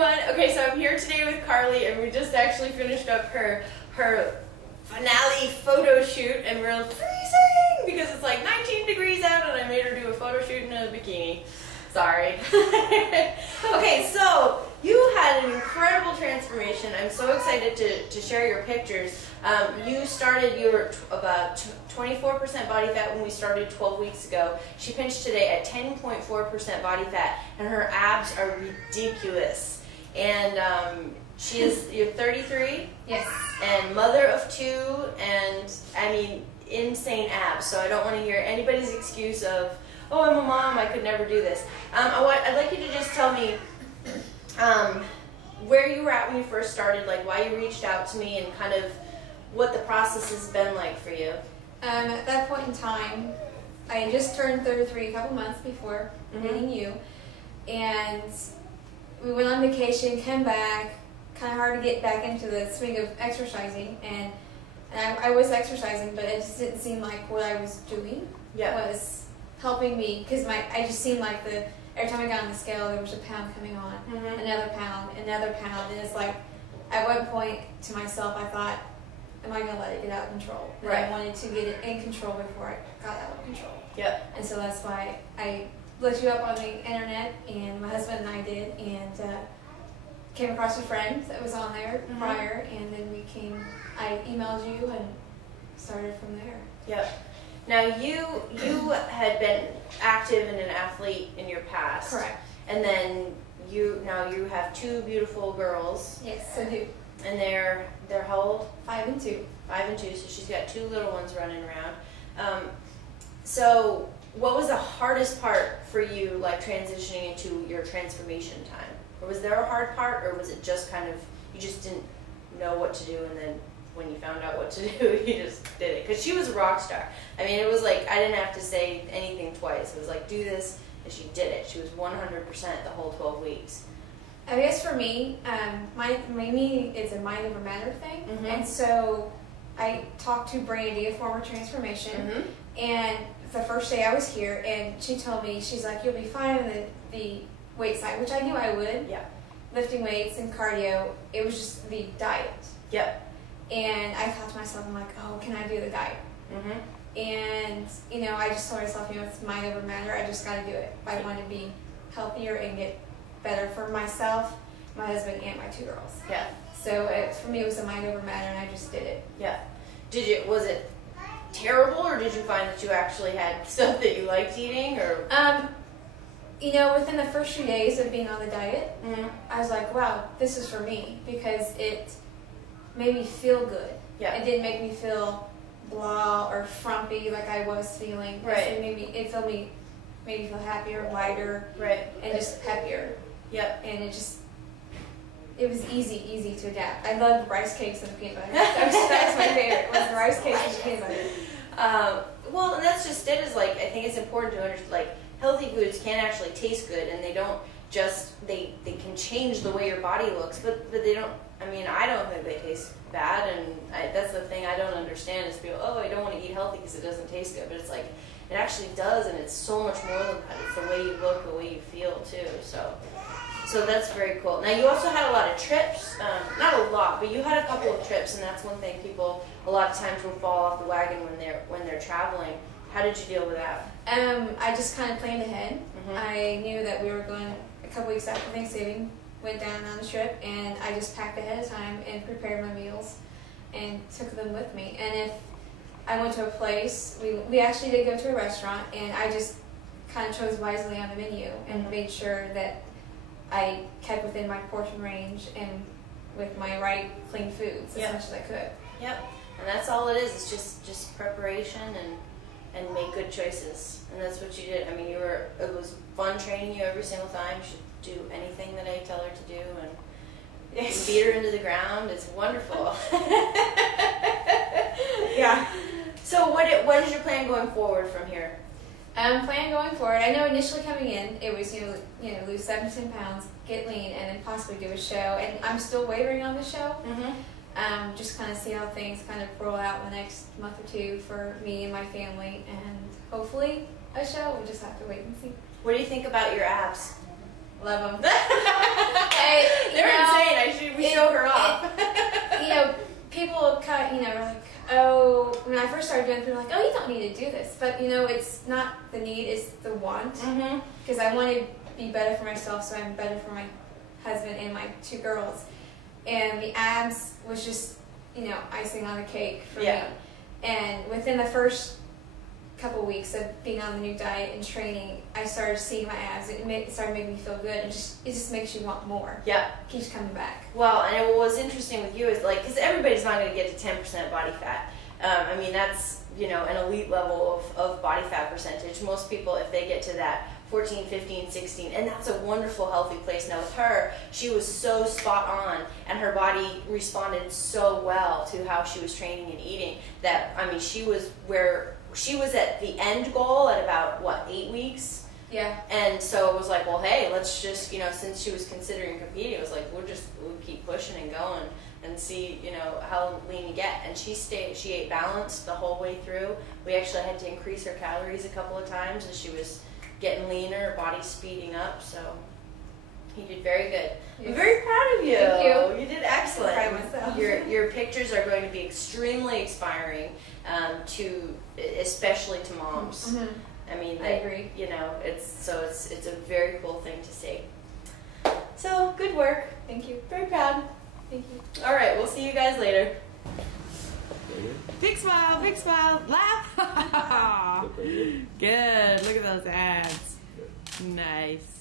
everyone. Okay, so I'm here today with Carly, and we just actually finished up her finale photo shoot, and we're freezing because it's like 19 degrees out, and I made her do a photo shoot in a bikini. Sorry. Okay, so you had an incredible transformation. I'm so excited to share your pictures. You were about 24% body fat when we started 12 weeks ago. She pinched today at 10.4% body fat, and her abs are ridiculous. And you're 33? Yes. And mother of 2, and I mean, insane abs. So I don't want to hear anybody's excuse of, oh, I'm a mom, I could never do this. I'd like you to just tell me where you were at when you first started, like why you reached out to me, and kind of what the process has been like for you. At that point in time, I had just turned 33 a couple months before meeting you, and we went on vacation, came back, kind of hard to get back into the swing of exercising, and I was exercising, but it just didn't seem like what I was doing was helping me, because I just seemed like every time I got on the scale, there was a pound coming on, another pound, and it's like, at one point to myself, I thought, am I going to let it get out of control? And I wanted to get it in control before I got out of control. Yep. And so that's why I looked you up on the internet, and my husband and I did, and came across a friend that was on there prior, and then I emailed you and started from there. Yep. Now you had been active and an athlete in your past. Correct. And then you have 2 beautiful girls. Yes, I do. And they're how old? 5 and 2. 5 and 2. So she's got 2 little ones running around. So what was the hardest part for you, like transitioning into your transformation time? Or was there a hard part, or was it just kind of you just didn't know what to do, and then when you found out what to do, you just did it? Because she was a rock star. I mean, it was like I didn't have to say anything twice. It was like, do this, and she did it. She was 100% the whole 12 weeks. I guess for me, maybe it's a mind over matter thing, and so I talked to Brandy, a former transformation, and the first day I was here, and she told me, she's like, you'll be fine on the weight side, which I knew I would. Yeah. Lifting weights and cardio, it was just the diet. Yep. And I thought to myself, I'm like, oh, can I do the diet? And, I just told myself, it's mind over matter. I just got to do it. If I want to be healthier and get better for myself, my husband, and my 2 girls. Yeah. So for me, it was a mind over matter, and I just did it. Yeah. Was it terrible, or did you find that you actually had stuff that you liked eating, or? Within the first few days of being on the diet, I was like, wow, this is for me, because it made me feel good. Yeah. It didn't make me feel blah or frumpy like I was feeling. Right. It made me feel happier, lighter, and just peppier. Yep. And it was easy to adapt. I loved rice cakes and peanut butter. That's my favorite, was the rice cakes and peanut butter. Well, and that's just it, is like, I think it's important to understand, like, healthy foods can actually taste good, and they don't just, they can change the way your body looks, but they don't, I don't think they taste bad, and that's the thing I don't understand, is people, oh, I don't want to eat healthy because it doesn't taste good, but it's like, it actually does, and it's so much more than that. It's the way you look, the way you feel, too, so that's very cool. Now, you also had a lot of trips, not a lot, but you had a couple of trips, and that's one thing people a lot of times will fall off the wagon when they're traveling. How did you deal with that? I just kind of planned ahead. I knew that we were going a couple weeks after Thanksgiving, went down on the trip, and I just packed ahead of time and prepared my meals and took them with me. And if I went to a place, we actually did go to a restaurant, and I just kind of chose wisely on the menu and made sure that I kept within my portion range and with my right clean foods as much as I could. Yep. And that's all it is. It's just preparation and make good choices. And that's what you did. It was fun training you every single time. You should do anything that I tell her to do, and beat her into the ground. It's wonderful. Yeah. So what is your plan going forward from here? Plan going forward, I know initially coming in, it was, lose 7 to 10 pounds, get lean, and then possibly do a show. And I'm still wavering on the show. Just kind of see how things kind of roll out in the next month or 2 for me and my family, and hopefully a show. We'll just have to wait and see. What do you think about your abs? Love them. They're insane. We show her off. People kind of, were like, oh, when I first started doing it, people were like, oh, you don't need to do this. But, it's not the need, it's the want. Because I want to be better for myself, so I'm better for my husband and my 2 girls. And the abs was just, icing on the cake for me. And within the first couple weeks of being on the new diet and training, I started seeing my abs. It started making me feel good, and it just makes you want more. Yeah, keeps coming back. Well, and what was interesting with you is because everybody's not going to get to 10% body fat. That's an elite level of body fat percentage. Most people, if they get to that 14, 15, 16, and that's a wonderful, healthy place. Now with her, she was so spot on, and her body responded so well to how she was training and eating that, she was at the end goal at about, 8 weeks? Yeah. And so it was like, well, hey, let's just, since she was considering competing, it was like, we'll keep pushing and going and see, how lean you get. And she ate balanced the whole way through. We actually had to increase her calories a couple of times as she was getting leaner, her body speeding up, so you did very good. I'm very proud of you. Thank you. You did excellent. I'm proud of myself. Your pictures are going to be extremely inspiring especially to moms. I agree. It's a very cool thing to see. So good work. Thank you. Very proud. Thank you. All right, we'll see you guys later. Big smile, laugh. Good. Look at those abs. Nice.